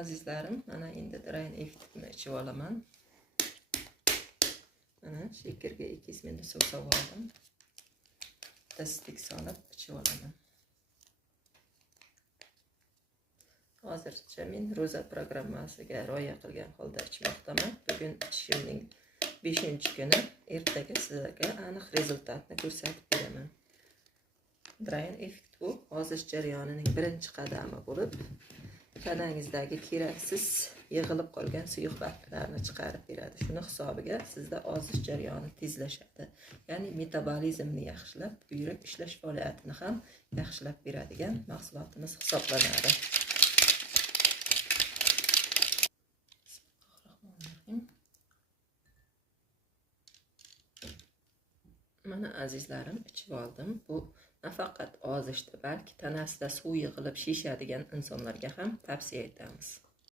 Azizlarim, mana endi Drain Effect'ni ichib olaman. Mana shakarga 2 ml suv solib oldim. Tasdik solib ichib olaman. Hozircha men ro'za programmasiga rioya qilgan holda ichmoqdaman. Bugun ichishimning 5-kuni, ertaga sizlarga aniq rezultatni ko'rsatib beraman. Drain Effect bu ozish jarayonining birinchi qadami bo'lib, tanangizdagi keraksiz yig'ilib qolgan suyuq bakteriyalarni chiqarib beradi. Shuni hisobiga sizda ozish jarayoni tezlashadi. Ya'ni metabolizmni yaxshilab, buyrak ishlash faoliyatini ham yaxshilab beradigan mahsulotimiz hisoblanadi. Mana azizlarim, ichib oldim. Bu nafaqat ozishda, balki tanasida suv yig'ilib shishadigan insonlarga ham tavsiya etamiz.